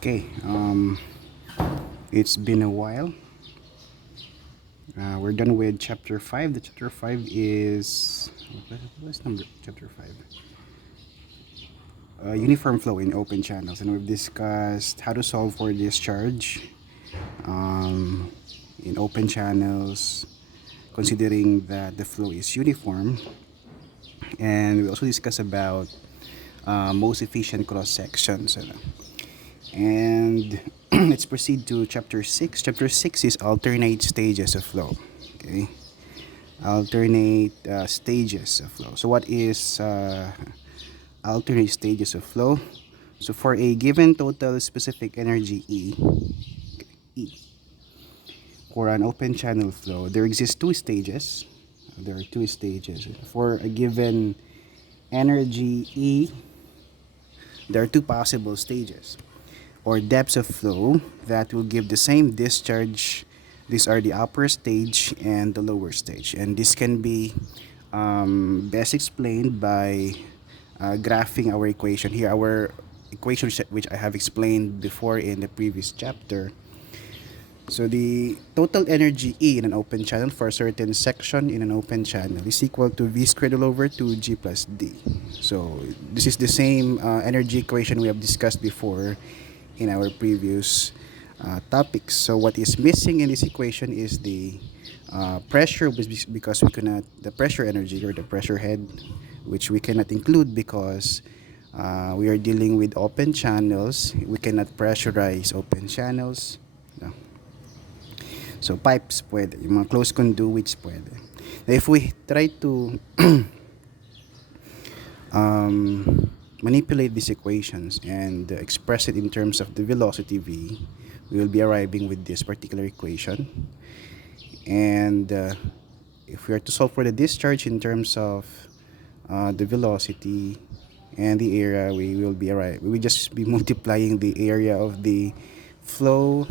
Okay, it's been a while. We're done with chapter 5. The chapter 5 is. What's number? Chapter 5. Uniform flow in open channels. And we've discussed how to solve for discharge um, in open channels, considering that the flow is uniform. And we also discussed about most efficient cross sections. And let's proceed to chapter 6. Chapter 6 is alternate stages of flow. Okay, alternate stages of flow. So what is alternate stages of flow? So for a given total specific energy E, for an open channel flow, there exist two stages. There are two stages. For a given energy E, there are two possible stages or depths of flow that will give the same discharge. These are the upper stage and the lower stage, and this can be best explained by graphing our equation here. Our equation, which I have explained before in the previous chapter. So the total energy E in an open channel for a certain section in an open channel is equal to V squared all over 2G plus D. So this is the same energy equation we have discussed before in our previous topics. So what is missing in this equation is the pressure, because we cannot, the pressure energy or the pressure head, which we cannot include because we are dealing with open channels. We cannot pressurize open channels. No. So pipes pwede, yung mga closed conduits pwede. Now, if we try to manipulate these equations and express it in terms of the velocity v, we will be arriving with this particular equation. And if we are to solve for the discharge in terms of the velocity and the area, we will just be multiplying the area of the flow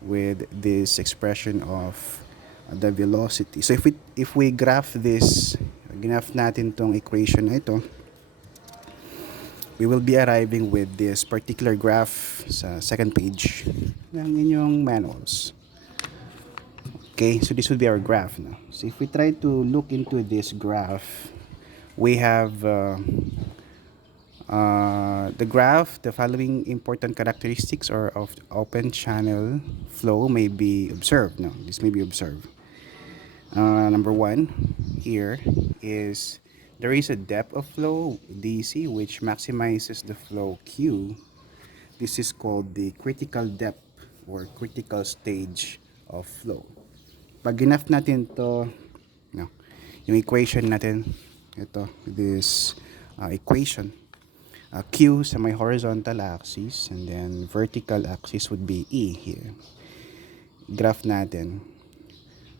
with this expression of the velocity. So if we graph natin tong equation na ito, we will be arriving with this particular graph sa second page ng inyong manuals. Okay, so this will be our graph now. So if we try to look into this graph, we have the graph. The following important characteristics are of open channel flow may be observed. No, this may be observed. Number one here is there is a depth of flow DC which maximizes the flow Q. This is called the critical depth or critical stage of flow. Pag ginaf natin to, no, yung equation natin, ito, this equation, Q sa may horizontal axis and then vertical axis would be E here. Graph natin.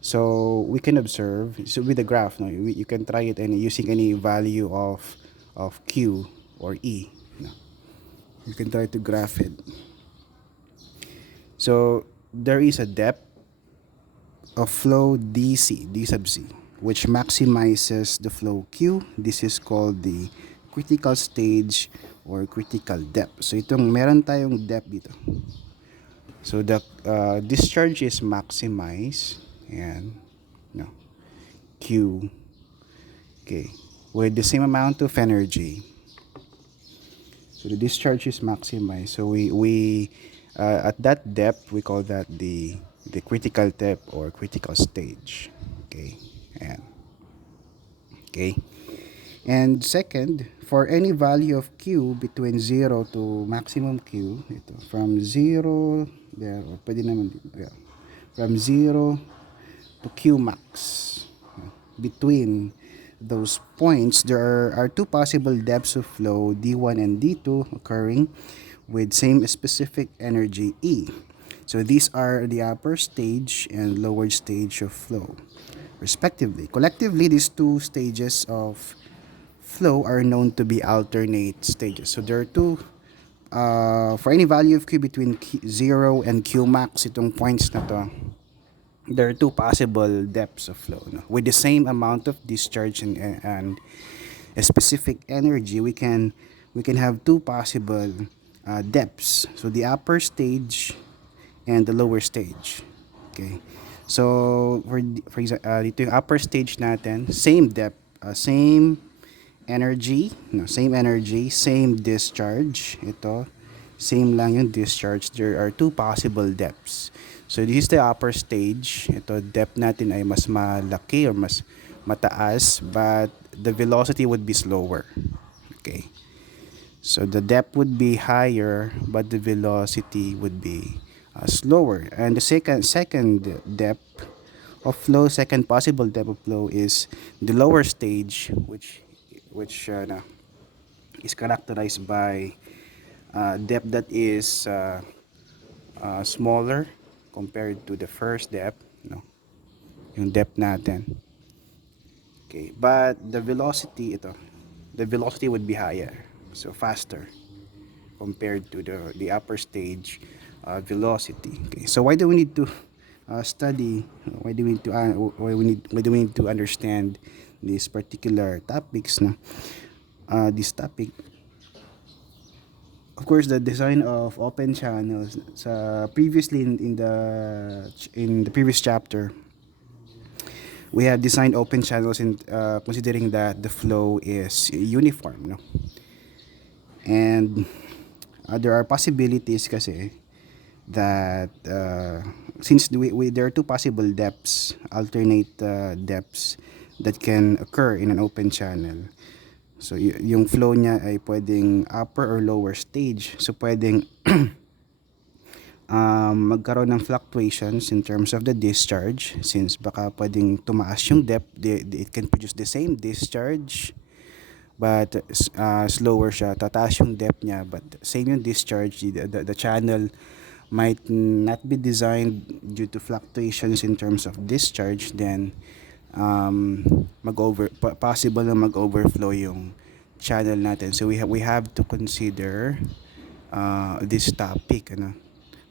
So we can observe, so with the graph, no, you can try it and using any value of Q or E. No. You can try to graph it. So there is a depth of flow DC, D sub C, which maximizes the flow Q. This is called the critical stage or critical depth. So itong meron tayong depth dito. So the discharge is maximized and no, Q, okay, with the same amount of energy. So the discharge is maximized. So we at that depth we call that the critical depth or critical stage. Okay, and okay. And second, for any value of Q between 0 to maximum Q, ito, from 0 there, or pwede naman dito, yeah, from 0 to Q max. Between those points, there are two possible depths of flow, D1 and D2, occurring with same specific energy E. So these are the upper stage and lower stage of flow, respectively. Collectively, these two stages of flow are known to be alternate stages. So there are two, for any value of Q between 0 and Q max, itong points na to, there are two possible depths of flow. No? With the same amount of discharge and a specific energy, we can have two possible depths. So the upper stage and the lower stage. Okay. So for example, dito yung upper stage natin, same depth, same energy, no, same energy, same discharge. Ito, same lang yung discharge. There are two possible depths. So this is the upper stage. Ito, depth natin ay mas malaki or mas mataas, but the velocity would be slower. Okay. So the depth would be higher, but the velocity would be slower. And the second depth of flow, second possible depth of flow is the lower stage, which is characterized by depth that is smaller compared to the first depth, no, yung depth natin. Okay, but the velocity would be higher, so faster compared to the upper stage velocity. Okay, so why do we need to study? Why do we need to understand these particular topics? No, this topic, of course, the design of open channels. Previously in the previous chapter, we have designed open channels in considering that the flow is uniform, no, and there are possibilities kasi that since there are two possible depths, alternate depths that can occur in an open channel. So yung flow niya ay pwedeng upper or lower stage. So pwedeng magkaroon ng fluctuations in terms of the discharge, since baka pwedeng tumaas yung depth, it can produce the same discharge but slower siya. Tataas yung depth niya but same yung discharge. The channel might not be designed due to fluctuations in terms of discharge, then possible na mag-overflow yung channel natin. So we have to consider this topic, ano,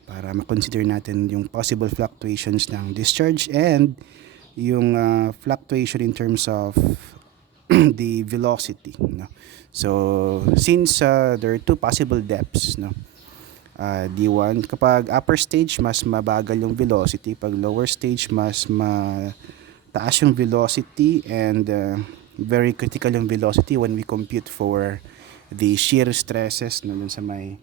para ma-consider natin yung possible fluctuations ng discharge and yung fluctuation in terms of the velocity, no. So since there are two possible depths, no, D1, kapag upper stage mas mabagal yung velocity, pag lower stage mas mataas yung velocity, and very critical yung velocity when we compute for the shear stresses, no, dun sa may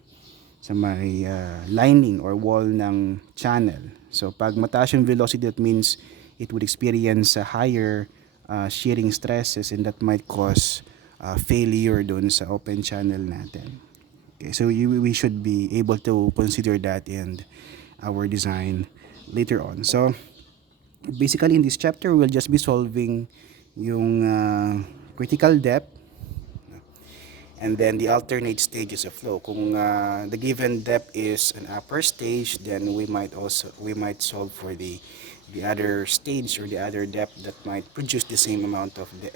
lining or wall ng channel. So pag mataas yung velocity, that means it would experience a higher shearing stresses, and that might cause failure dun sa open channel natin. Okay, so we should be able to consider that in our design later on. So basically in this chapter, we'll just be solving yung critical depth and then the alternate stages of flow. Kung the given depth is an upper stage, then we might solve for the other stage or the other depth that might produce the same amount of the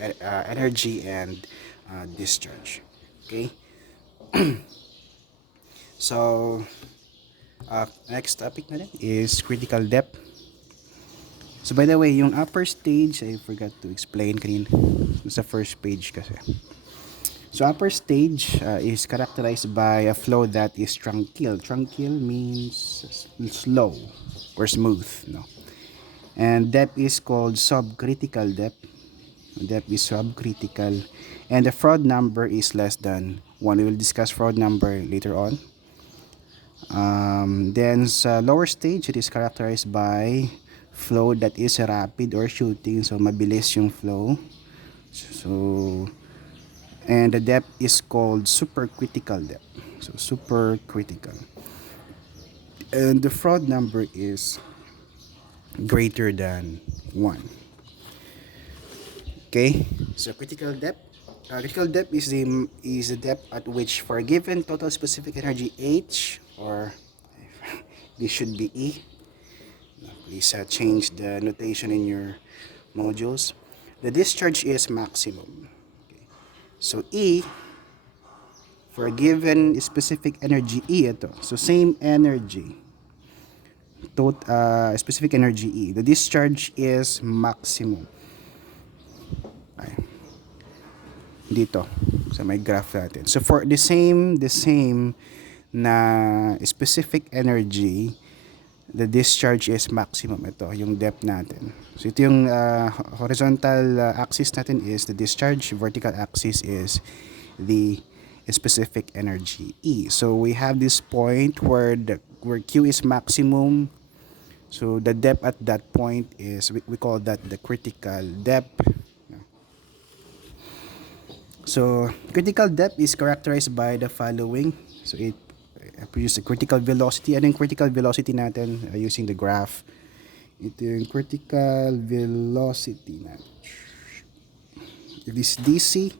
energy and discharge. Okay. So next topic natin is critical depth. So by the way, yung upper stage, I forgot to explain kanina sa first page kasi. So upper stage is characterized by a flow that is tranquil. Tranquil means slow or smooth, no. And depth is called subcritical depth. Depth is subcritical, and the Froude number is less than 1. We will discuss Froude number later on. Then sa lower stage, it is characterized by flow that is rapid or shooting, so mabilis yung flow. So and the depth is called supercritical depth. So supercritical, and the Froude number is greater than 1. Okay, so critical depth is the depth at which for a given total specific energy H, or this should be E. Please change the notation in your modules. The discharge is maximum. Okay. So E, for a given specific energy E, ito. So same energy, specific energy E. The discharge is maximum. Ay, dito sa may graph natin. So for the same na specific energy, the discharge is maximum. Ito yung depth natin. So ito yung horizontal axis natin is the discharge, vertical axis is the specific energy E. So we have this point where Q is maximum. So the depth at that point is, we call that the critical depth. So critical depth is characterized by the following. So it produces a critical velocity. Ano yung critical velocity natin using the graph? Ito yung critical velocity natin. If this DC,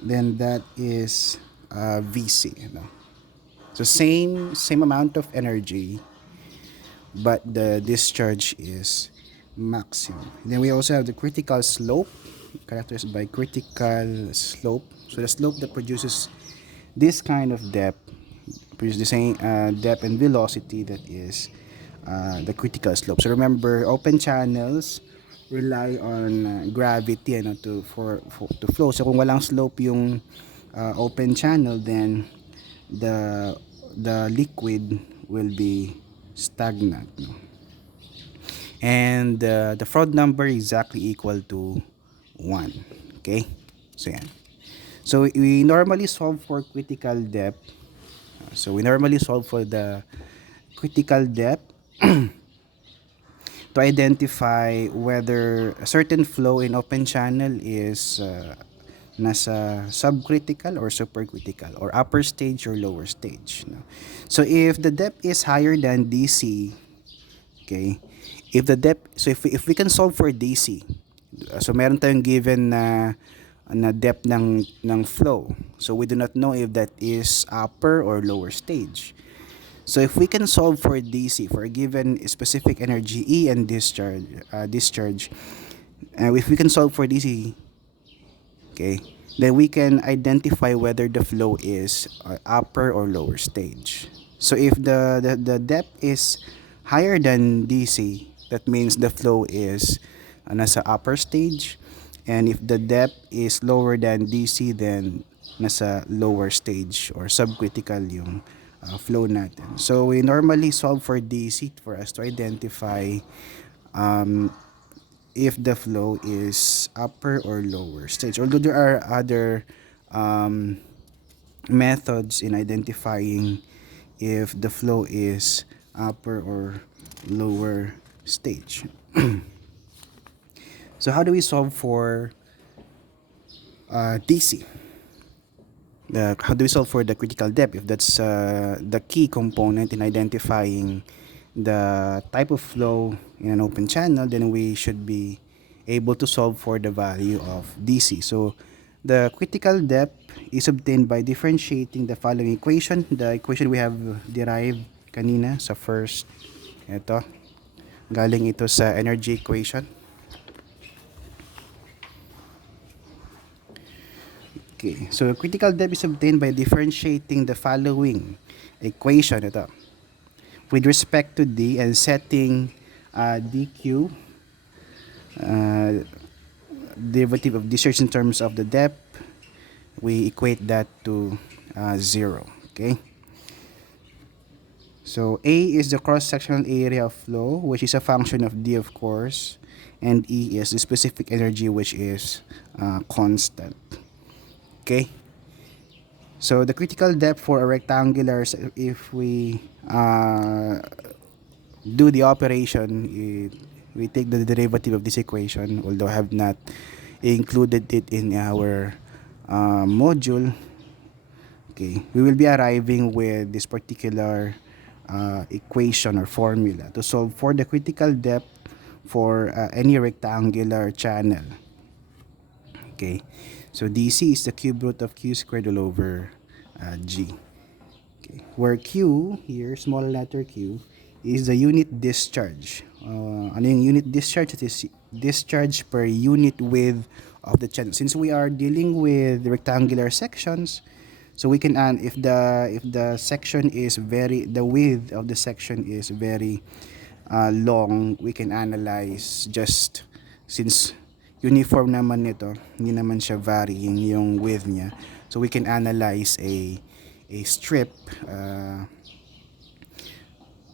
then that is VC. So same amount of energy, but the discharge is maximum. Then we also have the critical slope, characterized by critical slope. So the slope that produces this kind of depth, produces the same depth and velocity, that is the critical slope. So remember, open channels rely on gravity to flow. So kung walang slope yung open channel, then the liquid will be stagnant. And the Froude number is exactly equal to 1. Okay? So yan. So we normally solve for critical depth. So we normally solve for the critical depth to identify whether a certain flow in open channel is nasa subcritical or supercritical, or upper stage or lower stage. So if the depth is higher than DC, okay, if we can solve for DC, so meron tayong given na depth ng flow. So we do not know if that is upper or lower stage. So if we can solve for DC, for a given specific energy E and discharge, if we can solve for DC, okay, then we can identify whether the flow is upper or lower stage. So if the depth is higher than DC, that means the flow is nasa upper stage. And if the depth is lower than DC, then nasa lower stage or subcritical yung flow natin. So we normally solve for DC for us to identify if the flow is upper or lower stage. Although there are other methods in identifying if the flow is upper or lower stage. So how do we solve for DC? How do we solve for the critical depth, if that's the key component in identifying the type of flow in an open channel? Then we should be able to solve for the value of DC. So the critical depth is obtained by differentiating the following equation. The equation we have derived kanina sa first, ito, galing ito sa energy equation. Okay, so critical depth is obtained by differentiating the following equation, ito, with respect to D, and setting dq, derivative of discharge in terms of the depth, we equate that to 0. Okay, so A is the cross-sectional area of flow, which is a function of D, of course, and E is the specific energy, which is constant. Okay, so the critical depth for a rectangular, if we do the operation, we take the derivative of this equation, although I have not included it in our module. Okay, we will be arriving with this particular equation or formula to solve for the critical depth for any rectangular channel. Okay, so DC is the cube root of Q squared all over G. Okay, where Q here, small letter Q, is the unit discharge. Ano yung unit discharge? It is discharge per unit width of the channel. Since we are dealing with rectangular sections, so we can if the section is the width of the section is very long, we can analyze, just since uniform naman nito, hindi naman siya varying yung width niya, so we can analyze a a strip,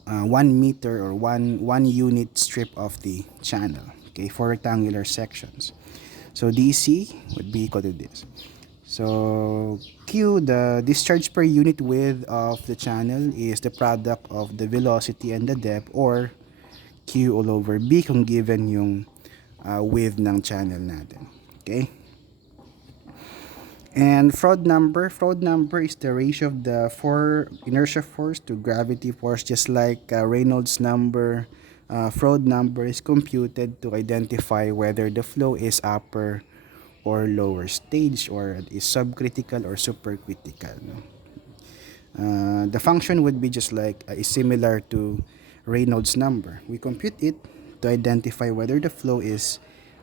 1 meter or one unit strip of the channel, okay, for rectangular sections. So DC would be equal to this. So Q, the discharge per unit width of the channel, is the product of the velocity and the depth, or Q all over B kung given yung width ng channel natin. Okay? And Froude number is the ratio of the inertia force to gravity force, just like Reynolds number. Froude number is computed to identify whether the flow is upper or lower stage, or is subcritical or supercritical. The function would be just like is similar to Reynolds number. We compute it to identify whether the flow is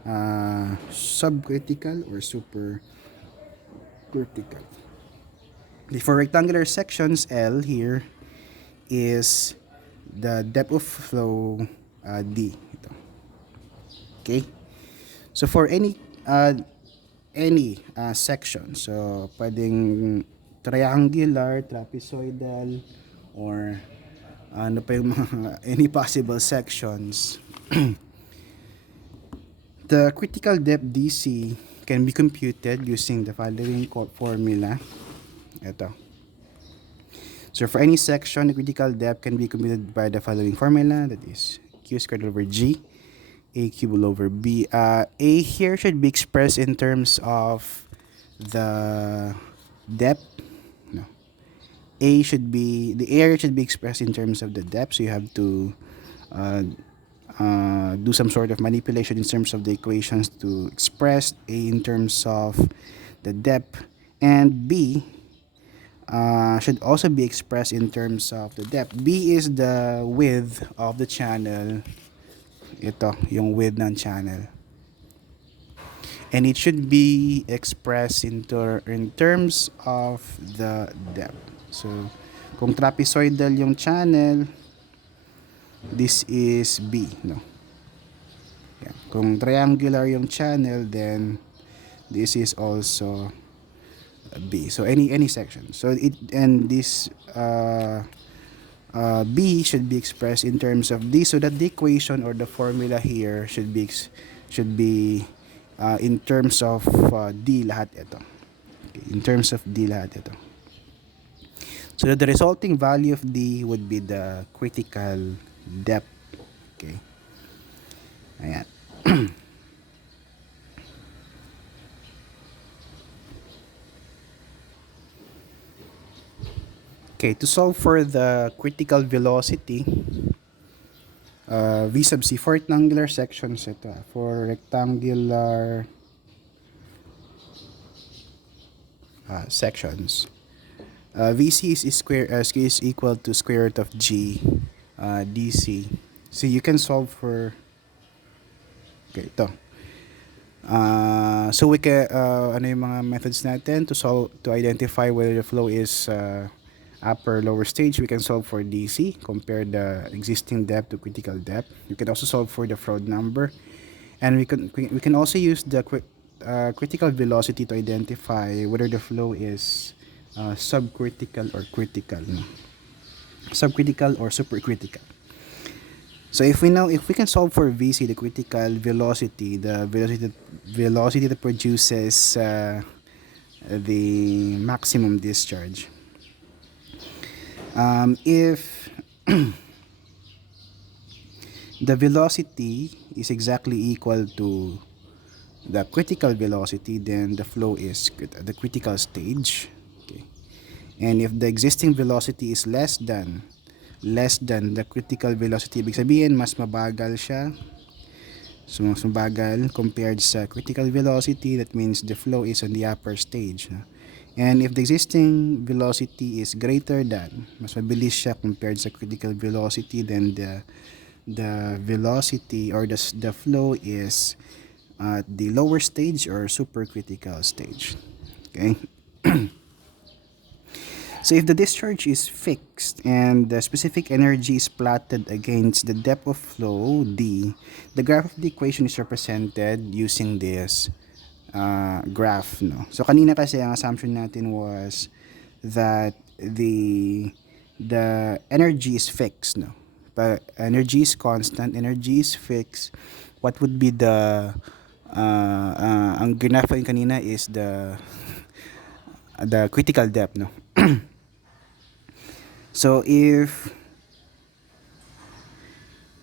subcritical or supercritical. For rectangular sections, L here is the depth of flow, D. Ito. Okay? So for any section, so pwedeng triangular, trapezoidal, or ano pa yung mga any possible sections. The critical depth DC can be computed using the following formula. Ito. So for any section, the critical depth can be computed by the following formula, that is Q squared over G, A cubed over B. A here should be expressed in terms of the depth. No. The area should be expressed in terms of the depth, so you have to do some sort of manipulation in terms of the equations to express A in terms of the depth, and B should also be expressed in terms of the depth. B is the width of the channel. Ito, yung width ng channel. And it should be expressed in terms of the depth. So, kung trapezoidal yung channel, this is B, no? Yeah. Kung triangular yung channel, then this is also B. So any section. So this B should be expressed in terms of D, so that the equation or the formula here should be in terms of D lahat ito. Okay, in terms of D lahat ito. So the resulting value of D would be the critical depth. Okay. Ayan. Okay, to solve for the critical velocity, V sub C for rectangular sections, ito. For rectangular sections, VC is equal to square root of G DC. So you can solve for, okay, ito. So we can ano yung mga methods natin to identify whether the flow is upper lower stage. We can solve for DC, compare the existing depth to critical depth. You can also solve for the Froude number, and we can also use the critical velocity to identify whether the flow is subcritical or critical, no? Subcritical or supercritical. So if we can solve for VC, the critical velocity, the velocity that produces the maximum discharge. If the velocity is exactly equal to the critical velocity, then the flow is the critical stage. Okay. And if the existing velocity is less than the critical velocity, ibig sabihin mas mabagal siya. So mas mabagal compared sa critical velocity, that means the flow is on the upper stage. And if the existing velocity is greater than, mas mabilis siya compared sa critical velocity, then the velocity or the flow is at the lower stage or supercritical stage. Okay. So if the discharge is fixed and the specific energy is plotted against the depth of flow D, the graph of the equation is represented using this graph, no? So kanina kasi ang assumption natin was that the energy is fixed, no? But energy is constant, energy is fixed. What would be the ang graph ko kanina is the critical depth, no? So if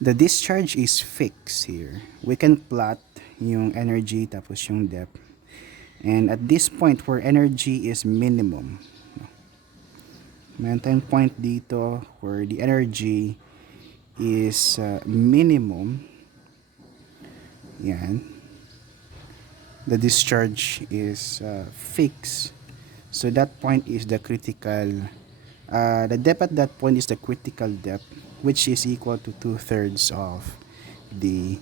the discharge is fixed here, we can plot yung energy tapos yung depth. And at this point where energy is minimum, meron tayong point dito where the energy is minimum. Yan. The discharge is fixed. So that point is the critical, the depth at that point is the critical depth, which is equal to 2/3 of the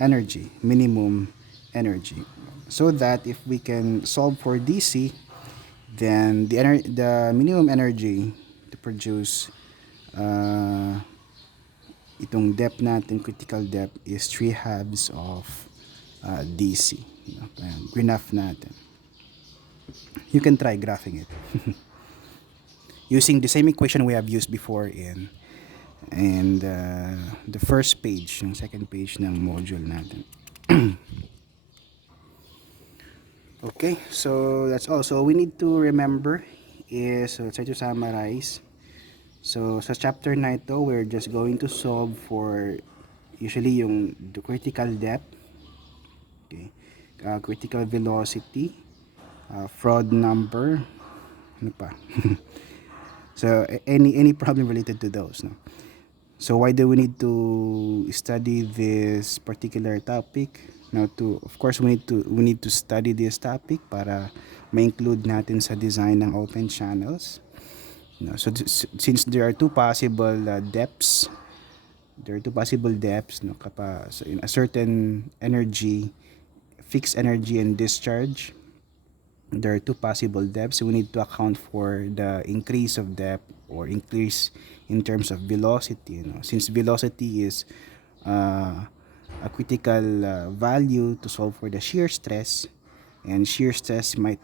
energy, minimum energy. So that if we can solve for DC, then the minimum energy to produce itong depth natin, critical depth, is 3/2 of DC. Graph natin. You can try graphing it using the same equation we have used before in the first page, yung second page ng module natin. Okay, so that's all. So we need to remember is, so try to summarize. So sa chapter na ito, we're just going to solve for usually yung the critical depth, okay, critical velocity, Froude number, ano pa? So any problem related to those, no? So why do we need to study this particular topic? Now, of course we need to study this topic para ma-include natin sa design ng open channels. No, so since there are two possible depths, no, so in a certain energy, fixed energy and discharge, there are two possible depths. So we need to account for the increase of depth or increase in terms of velocity, you know, since velocity is a critical value to solve for the shear stress, and shear stress might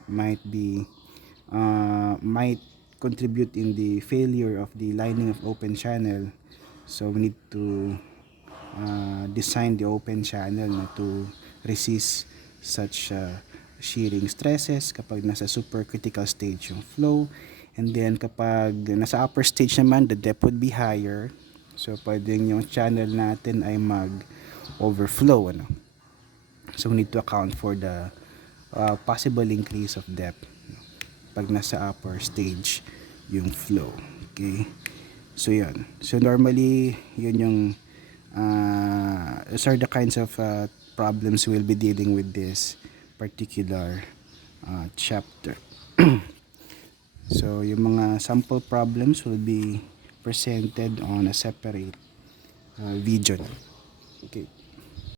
contribute in the failure of the lining of open channel. So we need to design the open channel na to resist such shearing stresses kapag nasa supercritical stage yung flow. And then kapag nasa upper stage naman, the depth would be higher. So pwedeng yung channel natin ay mag-overflow, ano. So we need to account for the possible increase of depth pag nasa upper stage yung flow. Okay? So yun. So normally, yun yung those are the kinds of problems we'll be dealing with this particular chapter. So yung mga sample problems will be presented on a separate video. Okay.